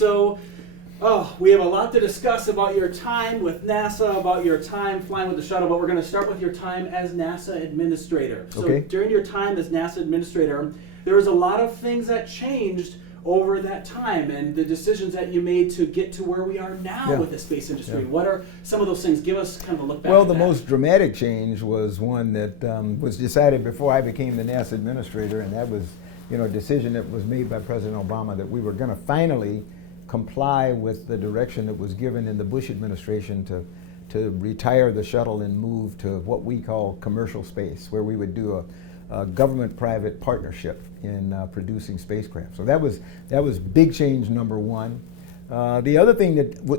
So, we have a lot to discuss about your time with NASA, about your time flying with the shuttle, but we're going to start with your time as NASA administrator. So Okay. during your time as NASA administrator, there was a lot of things that changed over that time and the decisions that you made to get to where we are now with the space industry. Yeah. What are some of those things? Give us kind of a look back Well, at the that. most dramatic change was one that was decided before I became the NASA administrator, and that was, a decision that was made by President Obama that we were going to finally comply with the direction that was given in the Bush administration to retire the shuttle and move to what we call commercial space, where we would do a government-private partnership in producing spacecraft. So that was big change number one. The other thing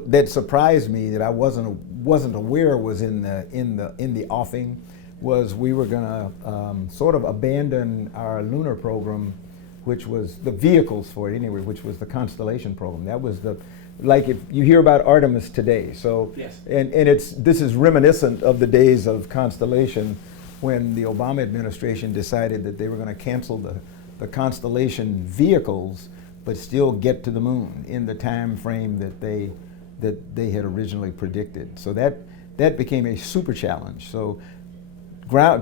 that surprised me that I wasn't aware was in the offing was we were going to sort of abandon our lunar program, which was the vehicles for it anyway, which was the Constellation program. That was like if you hear about Artemis today. So Yes. and this is reminiscent of the days of Constellation when the Obama administration decided that they were going to cancel the Constellation vehicles but still get to the moon in the time frame that they had originally predicted. So that became a super challenge. So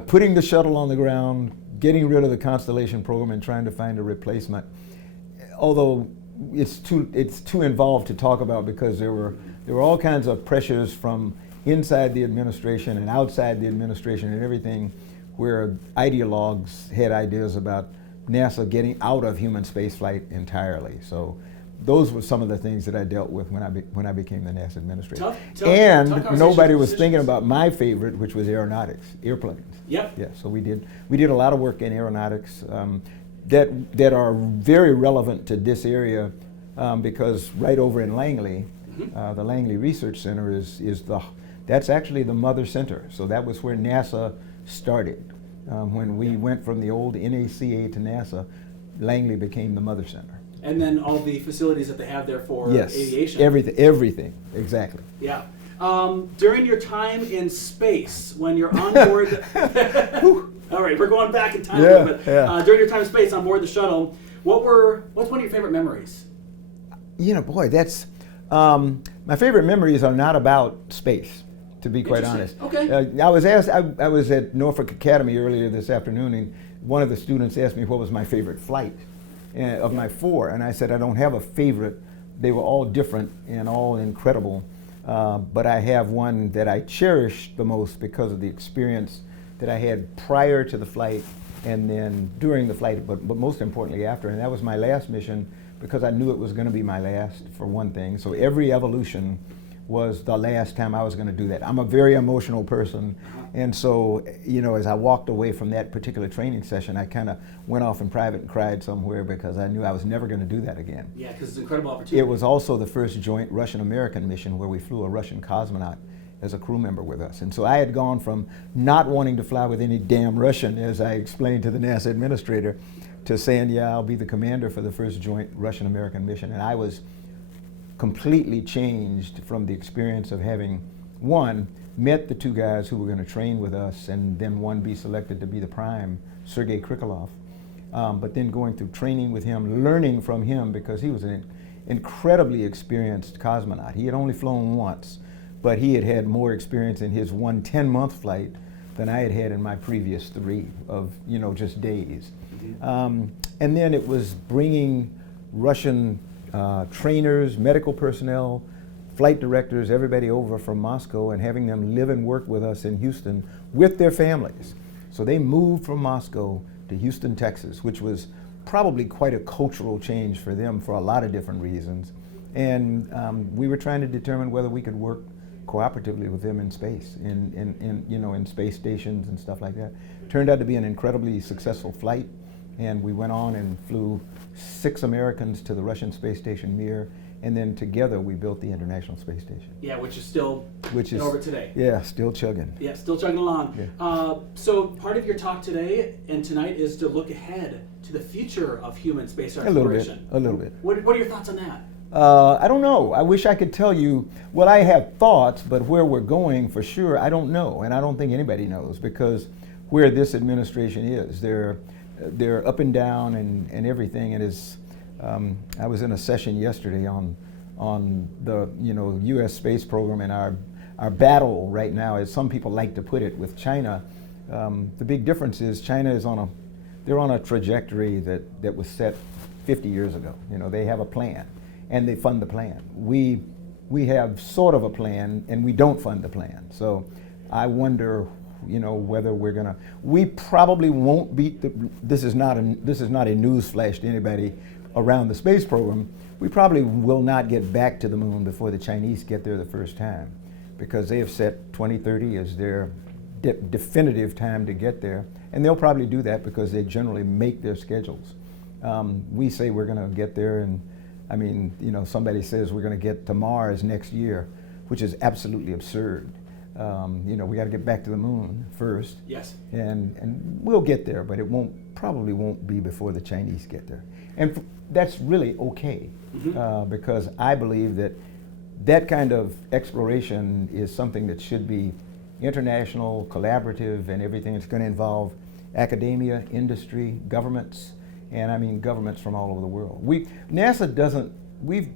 putting the shuttle on the ground, getting rid of the Constellation program and trying to find a replacement, although it's too involved to talk about because there were all kinds of pressures from inside the administration and outside the administration and everything, where ideologues had ideas about NASA getting out of human spaceflight entirely. So those were some of the things that I dealt with when I became the NASA administrator. Tough nobody was thinking about my favorite, which was aeronautics, airplanes. Yep. Yeah. So we did a lot of work in aeronautics that are very relevant to this area because right over in Langley, the Langley Research Center that's actually the mother center. So that was where NASA started. When we went from the old NACA to NASA, Langley became the mother center. And then all the facilities that they have there for Yes, aviation. everything, exactly. Yeah. During your time in space, when you're on board, all right, we're going back in time a little bit. Yeah. During your time in space on board the shuttle, what's one of your favorite memories? Boy, that's my favorite memories are not about space, to be quite honest. Okay. I was asked. I was at Norfolk Academy earlier this afternoon, and one of the students asked me what was my favorite flight of my four, and I said I don't have a favorite. They were all different and all incredible, but I have one that I cherish the most because of the experience that I had prior to the flight and then during the flight, but most importantly after, and that was my last mission because I knew it was going to be my last, for one thing. So every evolution was the last time I was going to do that. I'm a very emotional person, and so as I walked away from that particular training session, I kind of went off in private and cried somewhere because I knew I was never going to do that again. Yeah, because it's an incredible opportunity. It was also the first joint Russian-American mission where we flew a Russian cosmonaut as a crew member with us. And so I had gone from not wanting to fly with any damn Russian, as I explained to the NASA administrator, to saying, yeah, I'll be the commander for the first joint Russian-American mission. And I was completely changed from the experience of having, one, met the two guys who were going to train with us and then one be selected to be the prime, Sergei Krikalev, but then going through training with him, learning from him because he was an incredibly experienced cosmonaut. He had only flown once, but he had had more experience in his 10-month flight than I had had in my previous 3 of, just days. And then it was bringing Russian trainers, medical personnel, flight directors, everybody over from Moscow and having them live and work with us in Houston with their families. So they moved from Moscow to Houston, Texas, which was probably quite a cultural change for them for a lot of different reasons. And we were trying to determine whether we could work cooperatively with them in space, in space stations and stuff like that. Turned out to be an incredibly successful flight, and we went on and flew 6 Americans to the Russian space station Mir, and then together we built the International Space Station. Yeah, which is still in orbit today. Yeah, still chugging. Yeah, still chugging along. Yeah. So part of your talk today and tonight is to look ahead to the future of human space A little bit. exploration. What are your thoughts on that? I don't know. I wish I could tell you. Well, I have thoughts, but where we're going for sure, I don't know, and I don't think anybody knows because where this administration is, they're up and down and everything. And I was in a session yesterday on on the U.S. space program and our battle right now, as some people like to put it, with China. The big difference is China is they're on a trajectory that was set 50 years ago. They have a plan, and they fund the plan. We have sort of a plan, and we don't fund the plan. So I wonder, whether we probably won't beat this is not a news flash to anybody around the space program. We probably will not get back to the moon before the Chinese get there the first time, because they have set 2030 as their definitive time to get there, and they'll probably do that because they generally make their schedules. We say we're going to get there, and somebody says we're going to get to Mars next year, which is absolutely absurd. We got to get back to the moon first. Yes. And we'll get there, but it probably won't be before the Chinese get there, and that's really okay, because I believe that kind of exploration is something that should be international, collaborative, and everything. It's going to involve academia, industry, governments, and governments from all over the world. We've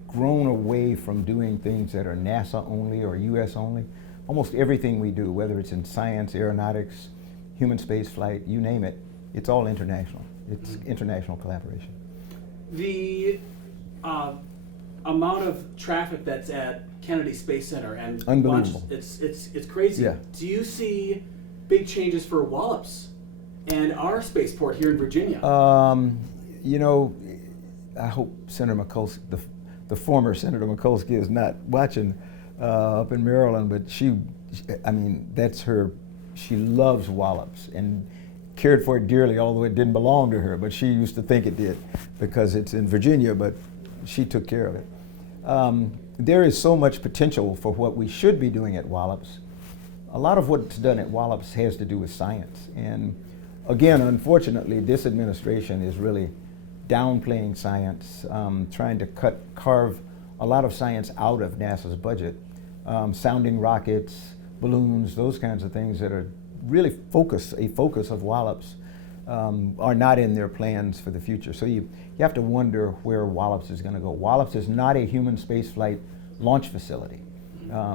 grown away from doing things that are NASA only or US only. Almost everything we do, whether it's in science, aeronautics, human space flight, you name it, it's all international. It's international collaboration. The amount of traffic that's at Kennedy Space Center and unbelievable. It's crazy. Yeah. Do you see big changes for Wallops and our spaceport here in Virginia? I hope Senator Mikulski, the former Senator Mikulski, is not watching up in Maryland, but that's her. She loves Wallops and cared for it dearly, although it didn't belong to her, but she used to think it did because it's in Virginia, but she took care of it. There is so much potential for what we should be doing at Wallops. A lot of what's done at Wallops has to do with science. And again, unfortunately, this administration is really downplaying science, trying to carve a lot of science out of NASA's budget. Sounding rockets, balloons, those kinds of things that are really a focus of Wallops, are not in their plans for the future. So you have to wonder where Wallops is going to go. Wallops is not a human spaceflight launch facility.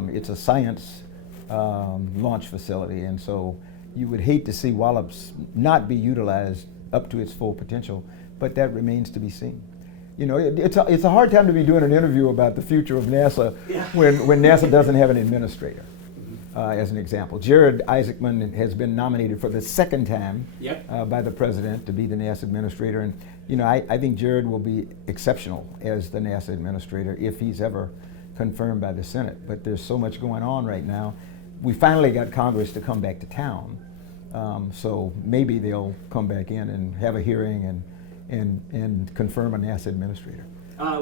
It's a science launch facility, and so you would hate to see Wallops not be utilized up to its full potential, but that remains to be seen. It's a hard time to be doing an interview about the future of NASA when NASA doesn't have an administrator. As an example, Jared Isaacman has been nominated for the second time by the president to be the NASA administrator, and I think Jared will be exceptional as the NASA administrator if he's ever confirmed by the Senate. But there's so much going on right now. We finally got Congress to come back to town, so maybe they'll come back in and have a hearing and confirm a NASA administrator.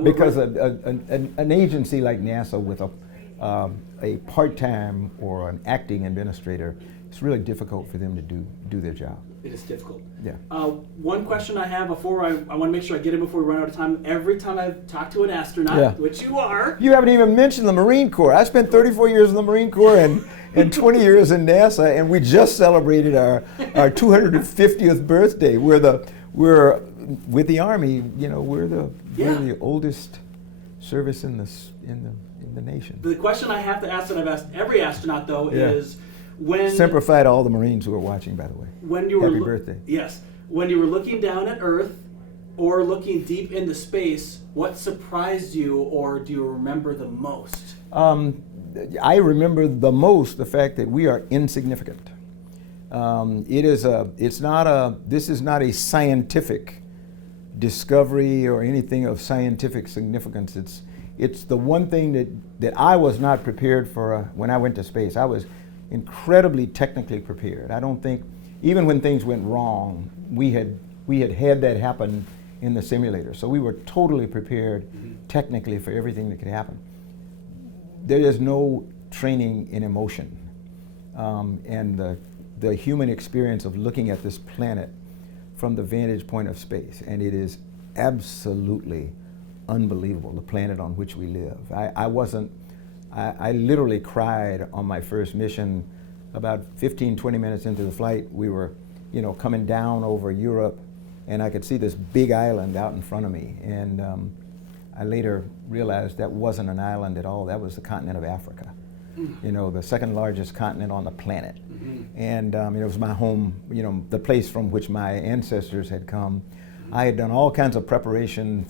Because an agency like NASA with a part-time or an acting administrator, it's really difficult for them to do their job. It is difficult. Yeah. One question I have before I want to make sure I get in before we run out of time. Every time I've talked to an astronaut, which you are. You haven't even mentioned the Marine Corps. I spent 34 years in the Marine Corps and 20 years in NASA, and we just celebrated our 250th birthday. We're with the Army. We're the oldest service in the nation. The question I have to ask that I've asked every astronaut though is when. Semper Fi to all the Marines who are watching, by the way. When you were Happy birthday. Yes. When you were looking down at Earth or looking deep into space, what surprised you, or do you remember the most? I remember the most the fact that we are insignificant. This is not a scientific discovery or anything of scientific significance. It's the one thing that I was not prepared for when I went to space. I was incredibly technically prepared. I don't think, even when things went wrong, we had that happen in the simulator. So we were totally prepared technically for everything that could happen. There is no training in emotion. And the human experience of looking at this planet from the vantage point of space, and it is absolutely unbelievable, the planet on which we live. I literally cried on my first mission. About 15, 20 minutes into the flight, we were, coming down over Europe, and I could see this big island out in front of me. And I later realized that wasn't an island at all. That was the continent of Africa. You know, the second largest continent on the planet. And it was my home, you know, the place from which my ancestors had come. I had done all kinds of preparation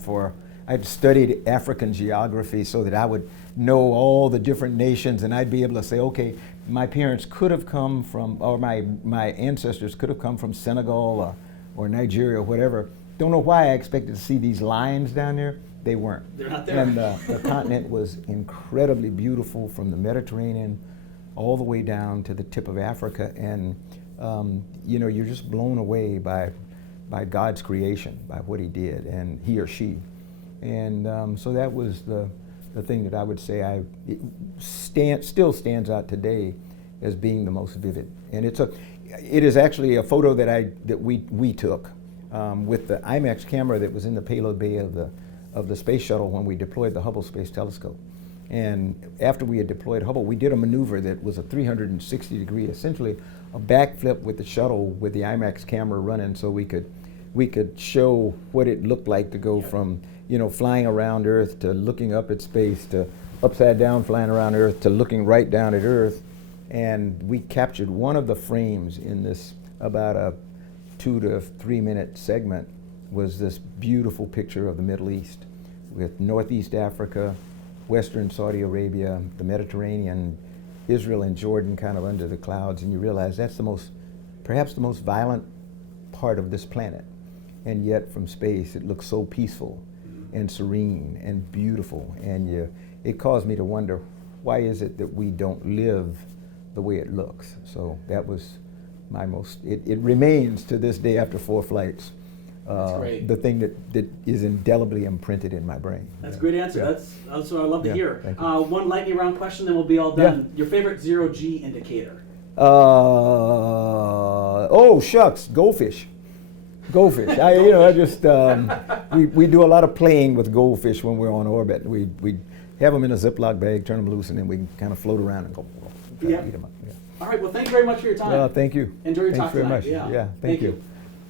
I had studied African geography so that I would know all the different nations, and I'd be able to say, okay, my parents could have come from, or my ancestors could have come from Senegal or Nigeria or whatever. Don't know why I expected to see these lines down there. They weren't. They're not there. And the continent was incredibly beautiful from the Mediterranean all the way down to the tip of Africa. And you know, you're just blown away by God's creation, by what he did, and he or she. And so that was the thing that I would say still stands out today as being the most vivid. And it is actually a photo that we took with the IMAX camera that was in the payload bay of the space shuttle when we deployed the Hubble Space Telescope. And after we had deployed Hubble, we did a maneuver that was a 360-degree, essentially a backflip with the shuttle with the IMAX camera running, so we could show what it looked like to go from, you know, flying around Earth to looking up at space to upside down flying around Earth to looking right down at Earth. And we captured one of the frames in this about a 2 to 3 minute segment was this beautiful picture of the Middle East with Northeast Africa, Western Saudi Arabia, the Mediterranean, Israel and Jordan kind of under the clouds, and you realize that's perhaps the most violent part of this planet. And yet from space it looks so peaceful and serene and beautiful, and it caused me to wonder, why is it that we don't live the way it looks? So that was it remains to this day after 4 flights, the thing that is indelibly imprinted in my brain. That's a great answer. Yeah. That's what I love to hear. Thank you. One lightning round question, then we'll be all done. Your favorite zero-G indicator? Oh shucks, goldfish. Goldfish. I just we do a lot of playing with goldfish when we're on orbit. We have them in a Ziploc bag, turn them loose, and then we kind of float around and go try to eat them up. Yeah. All right. Well, thank you very much for your time. Thank you. Enjoy your Thanks talk very tonight. much. Yeah. Thank you.